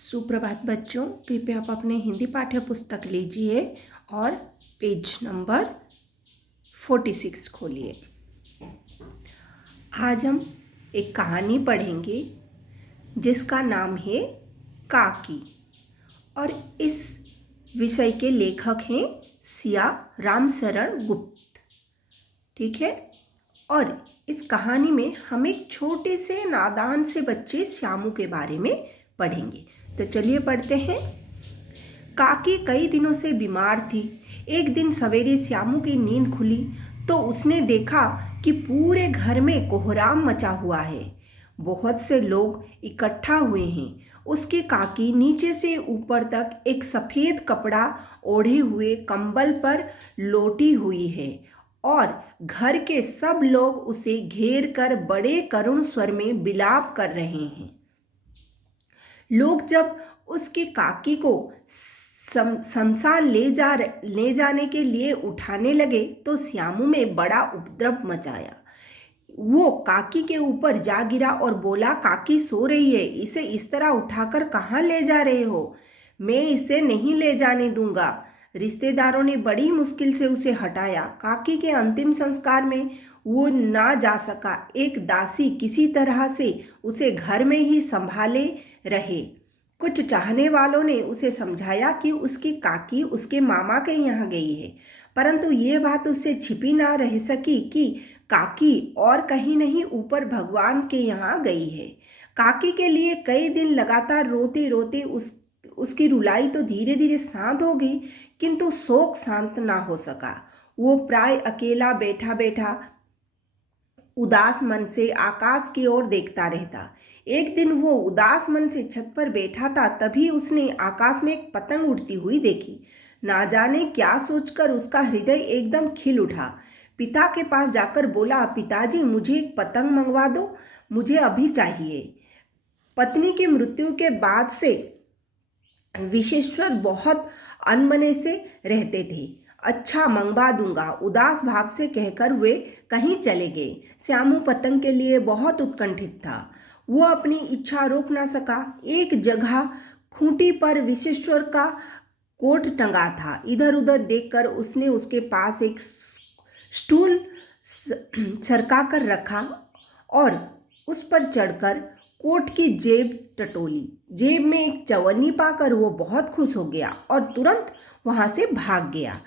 सुप्रभात बच्चों, कृपया आप अपने हिंदी पाठ्य पुस्तक लीजिए और पेज नंबर 46 खोलिए। आज हम एक कहानी पढ़ेंगे जिसका नाम है काकी और इस विषय के लेखक हैं सिया रामशरण गुप्त। ठीक है। और इस कहानी में हम एक छोटे से नादान से बच्चे श्यामू के बारे में पढ़ेंगे। तो चलिए पढ़ते हैं। काकी कई दिनों से बीमार थी। एक दिन सवेरे श्यामू की नींद खुली तो उसने देखा कि पूरे घर में कोहराम मचा हुआ है। बहुत से लोग इकट्ठा हुए हैं। उसकी काकी नीचे से ऊपर तक एक सफ़ेद कपड़ा ओढ़े हुए कंबल पर लोटी हुई है और घर के सब लोग उसे घेर कर बड़े करुण स्वर में विलाप कर रहे हैं। लोग जब उसकी काकी को शमशान ले जाने के लिए उठाने लगे तो श्यामू में बड़ा उपद्रव मचाया। वो काकी के ऊपर जा गिरा और बोला, काकी सो रही है, इसे इस तरह उठाकर कहाँ ले जा रहे हो? मैं इसे नहीं ले जाने दूंगा। रिश्तेदारों ने बड़ी मुश्किल से उसे हटाया। काकी के अंतिम संस्कार में वो ना जा सका। एक दासी किसी तरह से उसे घर में ही संभाले रहे। कुछ चाहने वालों ने उसे समझाया कि उसकी काकी उसके मामा के यहाँ गई है, परंतु ये बात उससे छिपी ना रह सकी कि काकी और कहीं नहीं ऊपर भगवान के यहाँ गई है। काकी के लिए कई दिन लगातार रोते रोते उसकी रुलाई तो धीरे धीरे शांत हो गई, किंतु शोक शांत ना हो सका। वो प्राय अकेला बैठा बैठा उदास मन से आकाश की ओर देखता रहता। एक दिन वो उदास मन से छत पर बैठा था, तभी उसने आकाश में एक पतंग उड़ती हुई देखी। ना जाने क्या सोचकर उसका हृदय एकदम खिल उठा। पिता के पास जाकर बोला, पिताजी मुझे एक पतंग मंगवा दो, मुझे अभी चाहिए। पत्नी की मृत्यु के बाद से विश्वेश्वर बहुत अनमने से रहते थे। अच्छा मंगवा दूंगा, उदास भाव से कहकर वे कहीं चले गए। श्यामू पतंग के लिए बहुत उत्कंठित था। वो अपनी इच्छा रोक ना सका। एक जगह खूंटी पर विश्वेश्वर का कोट टंगा था। इधर उधर देखकर उसने उसके पास एक स्टूल सरका कर रखा और उस पर चढ़कर कोट की जेब टटोली। जेब में एक चवन्नी पाकर वो बहुत खुश हो गया और तुरंत वहां से भाग गया।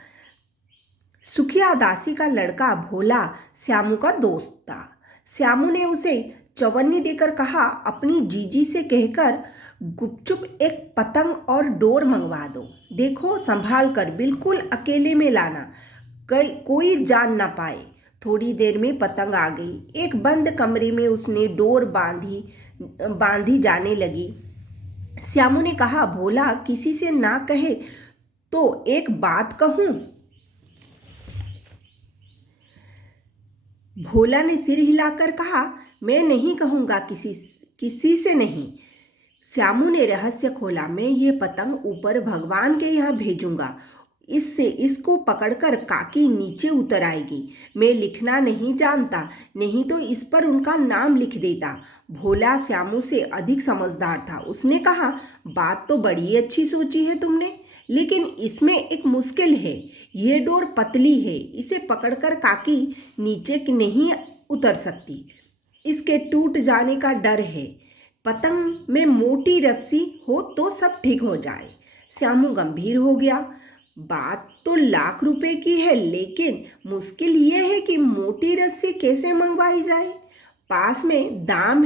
सुखिया दासी का लड़का भोला श्यामू का दोस्त था। श्यामू ने उसे चवन्नी देकर कहा, अपनी जीजी से कहकर गुपचुप एक पतंग और डोर मंगवा दो। देखो संभाल कर, बिल्कुल अकेले में लाना, कोई जान ना पाए। थोड़ी देर में पतंग आ गई। एक बंद कमरे में उसने डोर बांधी जाने लगी। श्यामू ने कहा, भोला किसी से ना कहे तो एक बात कहूं? भोला ने सिर हिलाकर कहा, मैं नहीं कहूँगा, किसी से नहीं। श्यामू ने रहस्य खोला, मैं ये पतंग ऊपर भगवान के यहाँ भेजूंगा। इससे इसको पकड़कर काकी नीचे उतर आएगी। मैं लिखना नहीं जानता, नहीं तो इस पर उनका नाम लिख देता। भोला श्यामू से अधिक समझदार था। उसने कहा, बात तो बड़ी अच्छी सोची है तुमने, लेकिन इसमें एक मुश्किल है। ये डोर पतली है, इसे पकड़कर काकी नीचे नहीं उतर सकती। इसके टूट जाने का डर है। पतंग में मोटी रस्सी हो तो सब ठीक हो जाए। श्यामू गंभीर हो गया। बात तो लाख रुपए की है, लेकिन मुश्किल ये है कि मोटी रस्सी कैसे मंगवाई जाए। पास में दाम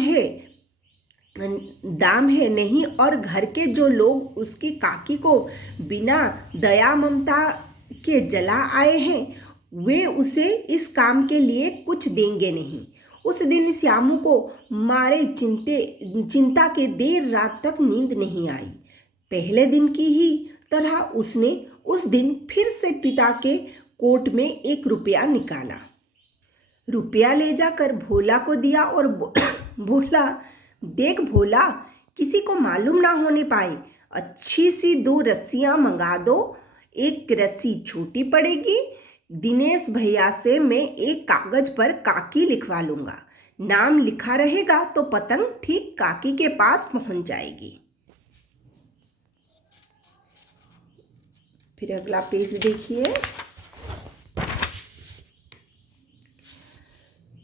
है नहीं, और घर के जो लोग उसकी काकी को बिना दया ममता के जला आए हैं, वे उसे इस काम के लिए कुछ देंगे नहीं। उस दिन श्यामू को मारे चिंता के देर रात तक नींद नहीं आई। पहले दिन की ही तरह उसने उस दिन फिर से पिता के कोट में 1 रुपया निकाला। रुपया ले जाकर भोला को दिया और बोला, देख भोला, किसी को मालूम ना होने पाए, अच्छी सी 2 रस्सियां मंगा दो। एक रस्सी छोटी पड़ेगी। दिनेश भैया से मैं एक कागज पर काकी लिखवा लूँगा। नाम लिखा रहेगा तो पतंग ठीक काकी के पास पहुँच जाएगी। फिर अगला पेज देखिए।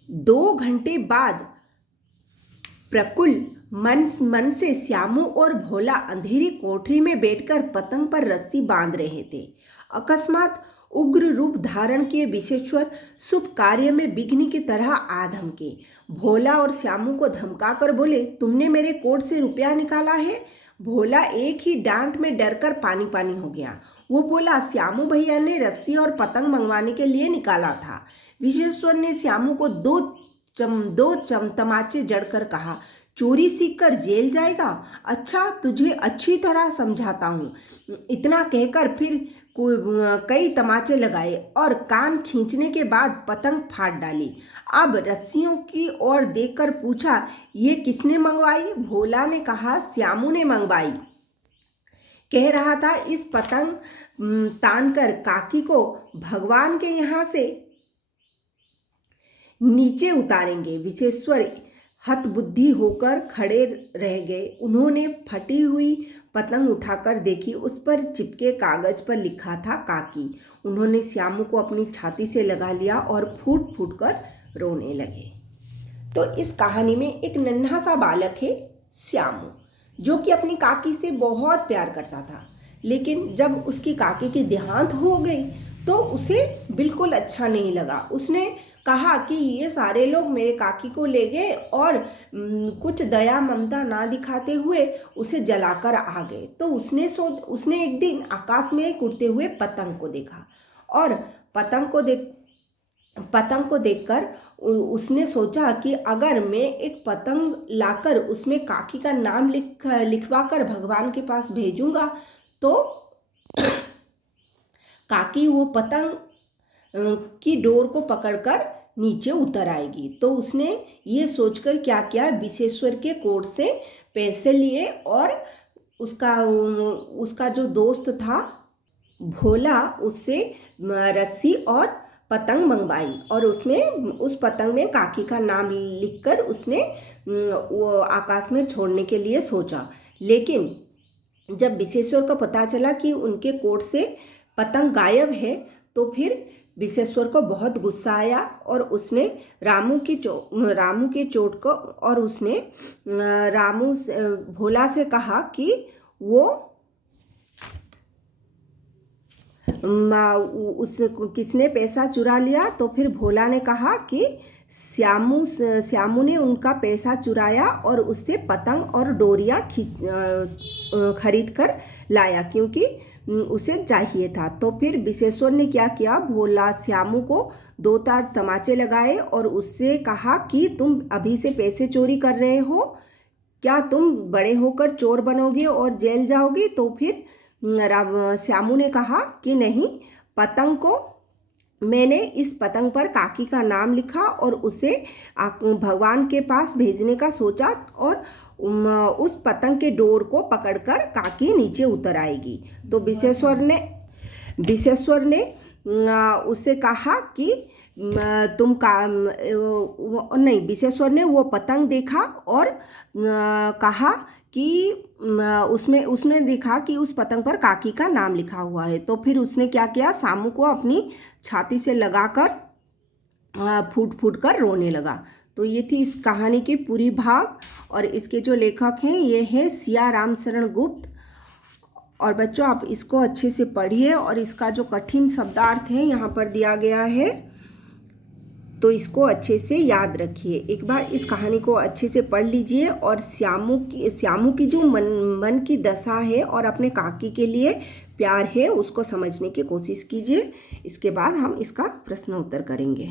2 घंटे बाद प्रकुल मन से श्यामू और भोला अंधेरी कोठरी में बैठकर पतंग पर रस्सी बांध रहे थे। अकस्मात उग्र रूप धारण किए विश्वेश्वर शुभ कार्य में विघ्न की तरह आ धमके। भोला और श्यामू को धमकाकर बोले, तुमने मेरे कोट से रुपया निकाला है? भोला एक ही डांट में डरकर पानी पानी हो गया। वो बोला, श्यामू भैया ने रस्सी और पतंग मंगवाने के लिए निकाला था। विश्वेश्वर ने श्यामू को दो तमाचे जड़कर कहा, चोरी सीखकर जेल जाएगा? अच्छा, तुझे अच्छी तरह समझाता हूँ। इतना कहकर फिर कई तमाचे लगाए और कान खींचने के बाद पतंग फाड़ डाली। अब रस्सियों की ओर देखकर पूछा, ये किसने मंगवाई? भोला ने कहा, श्यामू ने मंगवाई। कह रहा था इस पतंग तानकर काकी को भगवान के यहाँ से नीचे उतारेंगे। विश्वेश्वर हतबुद्धि होकर खड़े रह गए। उन्होंने फटी हुई पतंग उठाकर देखी। उस पर चिपके कागज पर लिखा था काकी। उन्होंने श्यामू को अपनी छाती से लगा लिया और फूट फूट कर रोने लगे। तो इस कहानी में एक नन्हा सा बालक है श्यामू, जो कि अपनी काकी से बहुत प्यार करता था। लेकिन जब उसकी काकी की देहांत हो गई तो उसे बिल्कुल अच्छा नहीं लगा। उसने कहा कि ये सारे लोग मेरे काकी को ले गए और कुछ दया ममता ना दिखाते हुए उसे जलाकर आ गए। तो उसने एक दिन आकाश में एक उड़ते हुए पतंग को देखा और पतंग को देखकर उसने सोचा कि अगर मैं एक पतंग लाकर उसमें काकी का नाम लिखवाकर भगवान के पास भेजूंगा तो काकी वो पतंग की डोर को पकड़कर नीचे उतर आएगी। तो उसने ये सोचकर क्या किया, विश्वेश्वर के कोट से पैसे लिए और उसका जो दोस्त था भोला, उससे रस्सी और पतंग मंगवाई और उस पतंग में काकी का नाम लिखकर उसने वो आकाश में छोड़ने के लिए सोचा। लेकिन जब विश्वेश्वर को पता चला कि उनके कोट से पतंग गायब है तो फिर विश्वेश्वर को बहुत गुस्सा आया और उसने रामू के चोट को और उसने भोला से कहा कि वो किसने पैसा चुरा लिया। तो फिर भोला ने कहा कि श्यामू ने उनका पैसा चुराया और उससे पतंग और डोरियां खरीद कर लाया क्योंकि उसे चाहिए था। तो फिर विश्वेश्वर ने क्या किया, भोला श्यामू को 2-4 तमाचे लगाए और उससे कहा कि तुम अभी से पैसे चोरी कर रहे हो, क्या तुम बड़े होकर चोर बनोगे और जेल जाओगे? तो फिर श्यामू ने कहा कि नहीं, पतंग को मैंने इस पतंग पर काकी का नाम लिखा और उसे भगवान के पास भेजने का सोचा और उस पतंग के डोर को पकड़कर काकी नीचे उतर आएगी। तो विश्वेश्वर ने उससे कहा कि विश्वेश्वर ने वो पतंग देखा और कहा कि उसने देखा कि उस पतंग पर काकी का नाम लिखा हुआ है। तो फिर उसने क्या किया, श्यामू को अपनी छाती से लगाकर फूट फूट कर रोने लगा। तो ये थी इस कहानी की पूरी भाग और इसके जो लेखक हैं ये हैं सिया रामशरण गुप्त। और बच्चों आप इसको अच्छे से पढ़िए और इसका जो कठिन शब्दार्थ है यहाँ पर दिया गया है तो इसको अच्छे से याद रखिए। एक बार इस कहानी को अच्छे से पढ़ लीजिए और श्यामू की जो मन की दशा है और अपने काकी के लिए प्यार है उसको समझने की कोशिश कीजिए। इसके बाद हम इसका प्रश्न उत्तर करेंगे।